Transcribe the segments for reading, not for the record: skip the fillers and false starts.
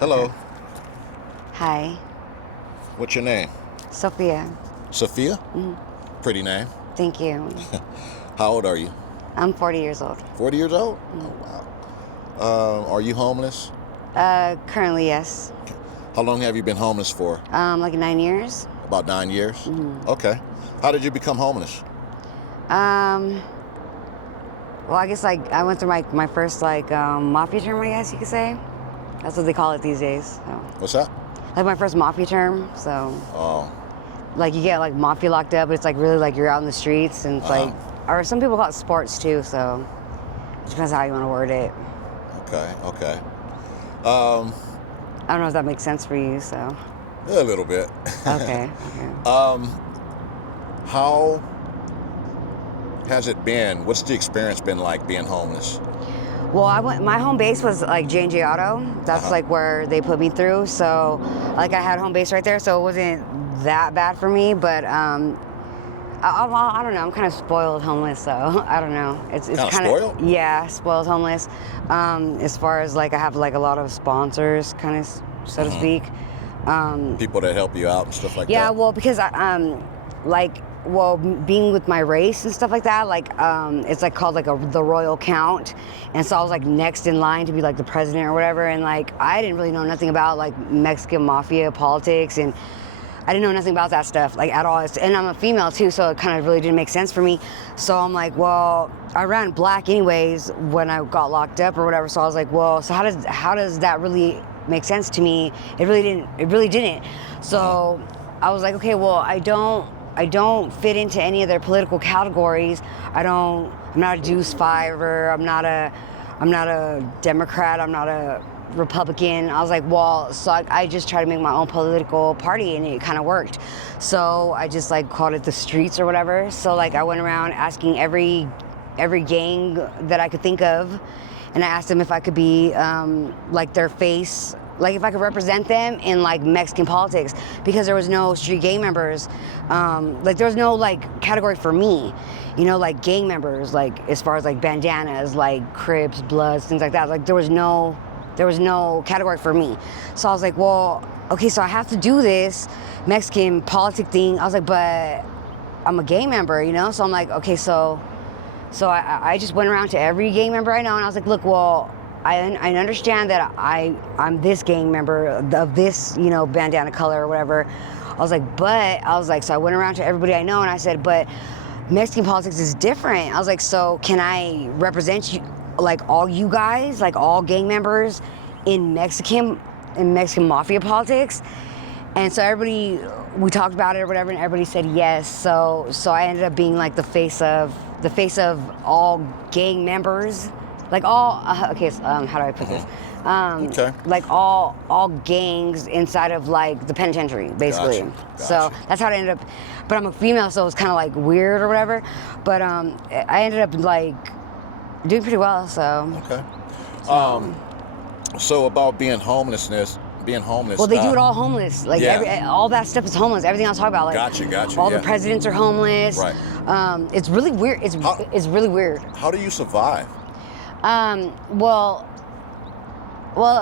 Hello. Hi. What's your name? Sophia. Sophia? Pretty name. Thank you. How old are you? I'm 40 years old. 40 years old? Oh, wow. Are you homeless? Currently, yes. How long have you been homeless for? Like 9 years. About 9 years? Okay. How did you become homeless? Well, I guess like I went through my first mafia term, I guess you could say. That's what they call it these days. So. What's that? Like my first mafia term. So. Oh. Like you get like mafia locked up, but it's like really like you're out in the streets, and it's like, or some people call it sports too. So. It depends how you want to word it. Okay. I don't know if that makes sense for you. So. A little bit. Okay. How has it been? What's the experience been like being homeless? Well, my home base was like J&J Auto. That's like where they put me through. So, like I had home base right there, so it wasn't that bad for me. But I don't know. I'm kind of spoiled homeless, so I don't know. It's kind of spoiled. Yeah, spoiled homeless. As far as like I have like a lot of sponsors, kind of so to speak. People that help you out and stuff like that. Yeah, well, because being with my race and stuff like that, like it's like called like the royal count, and so I was like next in line to be like the president or whatever, and like I didn't really know nothing about like Mexican mafia politics, and I didn't know nothing about that stuff like at all. And I'm a female too, so it kind of really didn't make sense for me. So I'm like, well, I ran black anyways when I got locked up or whatever. So I was like, well, so how does that really make sense to me? It really didn't. So I was like, okay, well, I don't fit into any of their political categories. I'm not a Deuce Fiver. I'm not a Democrat. I'm not a Republican. I was like, well, so I just tried to make my own political party, and it kind of worked. So I just like called it the streets or whatever. So like I went around asking every gang that I could think of, and I asked them if I could be like their face, like if I could represent them in like Mexican politics, because there was no street gang members. Like there was no like category for me, you know, like gang members, like as far as like bandanas, like Crips, Bloods, things like that. Like there was no category for me. So I was like, well, okay, so I have to do this Mexican politic thing. I was like, but I'm a gang member, you know? So I'm like, okay, so I just went around to every gang member I know, and I was like, look, well, I understand that I'm this gang member of this, you know, bandana color or whatever. I was like, so I went around to everybody I know, and I said, but Mexican politics is different. I was like, so can I represent you, like all you guys, like all gang members in Mexican mafia politics? And so we talked about it or whatever, and everybody said yes. So I ended up being like the face of all gang members. Like all, how do I put this? Like all gangs inside of like the penitentiary, basically. Gotcha. So that's how it ended up. But I'm a female, so it's kind of like weird or whatever. But I ended up like doing pretty well. So. Okay. So about being homeless. Well, they do it all homeless. Like all that stuff is homeless. Everything I was talking about, like Gotcha. all the presidents are homeless. Right. It's really weird. It's really weird. How do you survive? Well,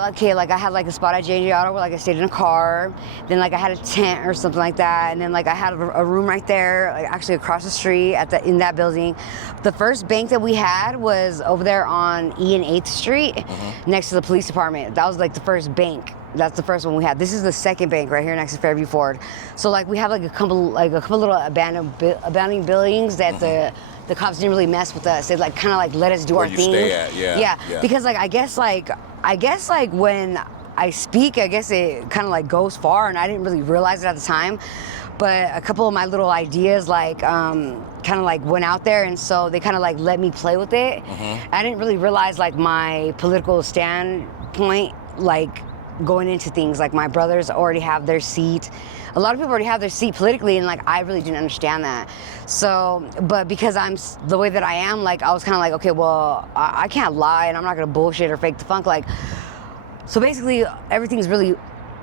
okay, like I had like a spot at J&J Auto where like I stayed in a car, then like I had a tent or something like that, and then like I had a room right there, like actually across the street in that building. The first bank that we had was over there on E and 8th Street, next to the police department. That was like the first bank. That's the first one we had. This is the second bank right here next to Fairview Ford. So like we have like a couple little abandoned buildings that the cops didn't really mess with us. They like kind of like let us do our thing. Where you stay at, yeah. Because like I guess like when I speak, I guess it kind of like goes far, and I didn't really realize it at the time. But a couple of my little ideas like kind of like went out there, and so they kind of like let me play with it. I didn't really realize like my political standpoint, like going into things. Like my brothers already have their seat. A lot of people already have their seat politically, and like I really didn't understand that. So, but because I'm the way that I am, like I was kind of like, okay, well, I can't lie, and I'm not gonna bullshit or fake the funk. Like, so basically,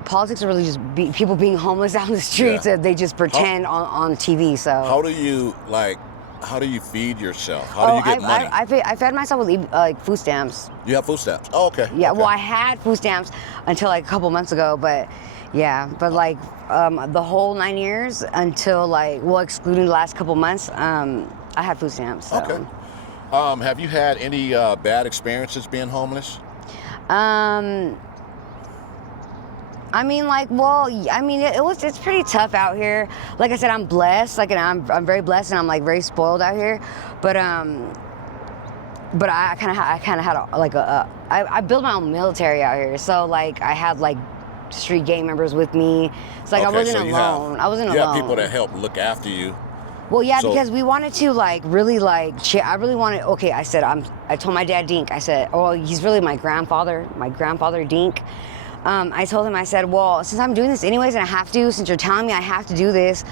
politics are really just people being homeless out in the streets. That they just pretend on TV. So how do you like how do you feed yourself? How do you get money? I fed myself with like food stamps. You have food stamps. Oh, okay. Yeah, okay. well, I had food stamps until like a couple months ago, but yeah, but like the whole 9 years until like, well, excluding the last couple months, I had food stamps. So. Okay. Have you had any bad experiences being homeless? I mean, like, well, I mean, it's pretty tough out here. Like I said, I'm blessed, like, and I'm very blessed, and I'm like very spoiled out here. But I kind of had I built my own military out here, so like I had like street gang members with me. It's like I wasn't alone. I wasn't alone. You have people that help look after you. Well, yeah, because we wanted to like really like. I really wanted. Okay, I said I told my dad Dink. I said, oh, he's really my grandfather Dink. I told him, I said, well, since I'm doing this anyways and I have to, since you're telling me I have to do this,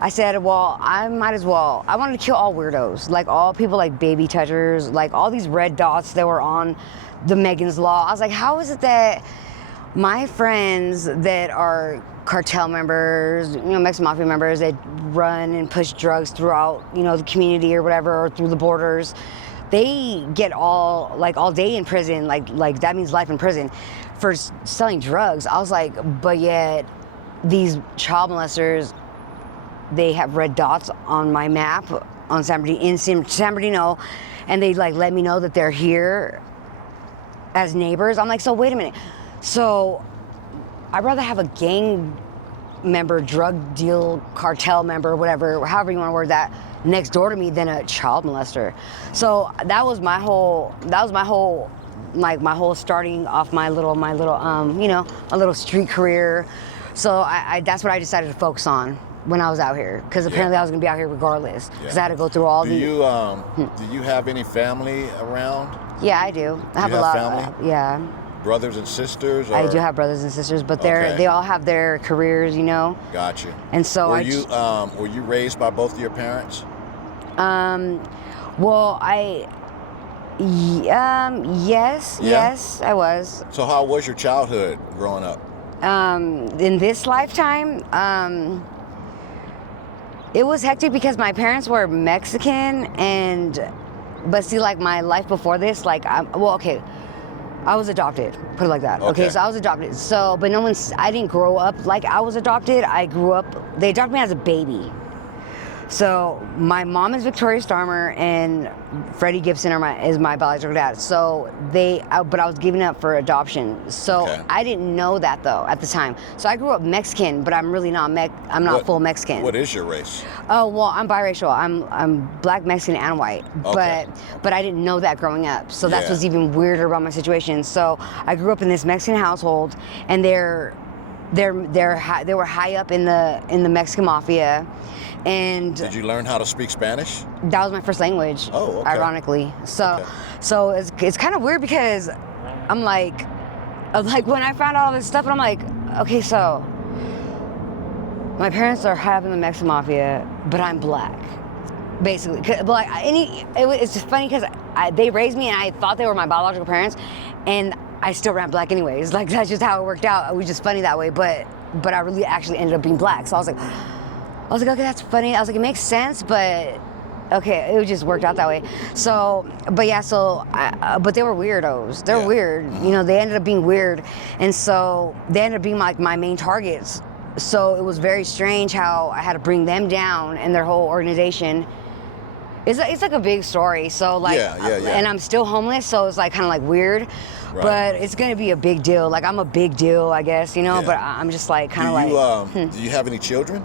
I said, well, I might as well. I wanted to kill all weirdos, like all people like baby touchers, like all these red dots that were on the Megan's Law. I was like, how is it that my friends that are cartel members, Mexican Mafia members that run and push drugs throughout, the community or whatever, or through the borders, they get all day in prison, like that means life in prison for selling drugs. I was like, but yet these child molesters, they have red dots on my map in San Bernardino, and they like let me know that they're here as neighbors. I'm like, so wait a minute. So I'd rather have a gang member, drug deal, cartel member, whatever, however you want to word that, next door to me than a child molester. So that was my whole starting off my little a little street career. So I that's what I decided to focus on when I was out here, because apparently I was gonna be out here regardless, because I had to go through all do you have any family around? Yeah, I do. I have a lot of yeah. Brothers and sisters? Or? I do have brothers and sisters, but they all have their careers, Gotcha. And so were you raised by both of your parents? Well, yes, I was. So how was your childhood growing up? In this lifetime, it was hectic because my parents were Mexican, but see, like my life before this, I was adopted, put it like that. Okay, so I was adopted. So, but I didn't grow up like I was adopted. They adopted me as a baby. So my mom is Victoria Starmer and Freddie Gibson is my biological dad. So but I was given up for adoption. So I didn't know that though at the time. So I grew up Mexican, but I'm really not I'm not full Mexican. What is your race? Oh, well, I'm biracial. I'm black, Mexican, and white. Okay. But I didn't know that growing up. So that's what's even weirder about my situation. So I grew up in this Mexican household, and they were high up in the Mexican Mafia. And did you learn how to speak Spanish? That was my first language. Oh, okay. Ironically. So it's kind of weird, because I'm like when I found out all this stuff, and I'm like, okay, so my parents are high up in the Mexican Mafia, but I'm black, basically. But it's just funny because they raised me, and I thought they were my biological parents, and I still ran black anyways. Like, that's just how it worked out. It was just funny that way, but I really actually ended up being black. So I was like, okay, that's funny. I was like, it makes sense, but okay, it just worked out that way. So, but yeah, but they were weirdos. They're weird. They ended up being weird. And so they ended up being like my main targets. So it was very strange how I had to bring them down and their whole organization. It's like a big story. So and I'm still homeless, so it's like kind of like weird. Right. But it's gonna be a big deal. Like, I'm a big deal, I guess, but I'm just like kind of like. Do you have any children?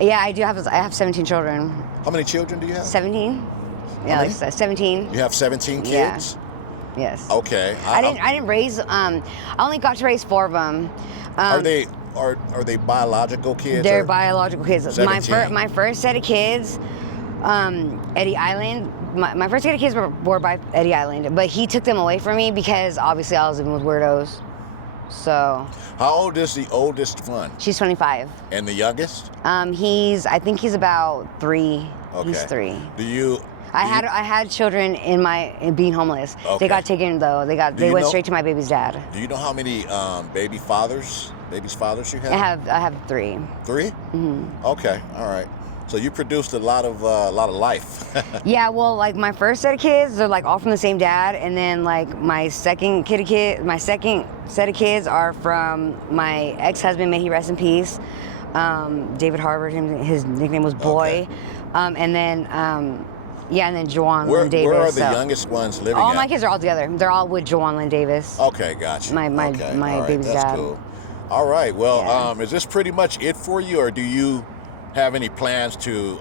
Yeah, I do have. I have 17 children. How many children do you have? 17. Yeah, like 17. You have 17 kids? Yeah. Yes. Okay. I didn't raise. I only got to raise 4 of them. Are they biological kids? They're biological kids. 17? My first set of kids, Eddie Island. My first set of kids were by Eddie Island, but he took them away from me because obviously I was living with weirdos. So. How old is the oldest one? She's 25. And the youngest? I think he's about 3. Okay. He's 3. I had children in being homeless. Okay. They got taken though. They went straight to my baby's dad. Do you know how many baby's fathers you have? I have 3. 3? Mm-hmm. Okay. All right. Yeah. So you produced a lot of life. Yeah, well, like my first set of kids, they're like all from the same dad, and then like my second set of kids are from my ex-husband, may he rest in peace, David Harvard. His nickname was Boy, Okay. and then yeah, and then Joanne Lynn Davis. Where are the youngest ones living all at? my kids are all together. They're all with Joanne Lynn Davis. Okay, gotcha. My Okay. All right, baby's that's dad. cool. All right. Well, Yeah. is this pretty much it for you, or do you have any plans to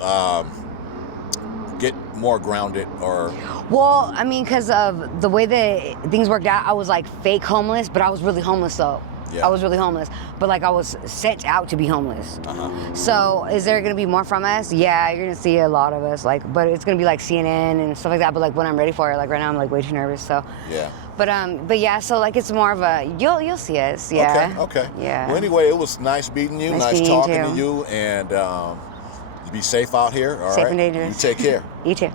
get more grounded, or? Well, I mean, because of the way that things worked out, I was like fake homeless, but I was really homeless though. Yeah. I was really homeless, but like I was sent out to be homeless. Uh-huh. So is there gonna be more from us? Yeah, you're gonna see a lot of us, like, but it's gonna be like CNN and stuff like that. But like when I'm ready for it, like right now I'm like way too nervous. So Yeah. but yeah, so like it's more of a you'll see us. Yeah. Okay. Yeah. Well, anyway, it was nice meeting you. Nice Nice meeting you talking too. to you, and you be safe out here. All Safe right. and dangerous. You take care. You too.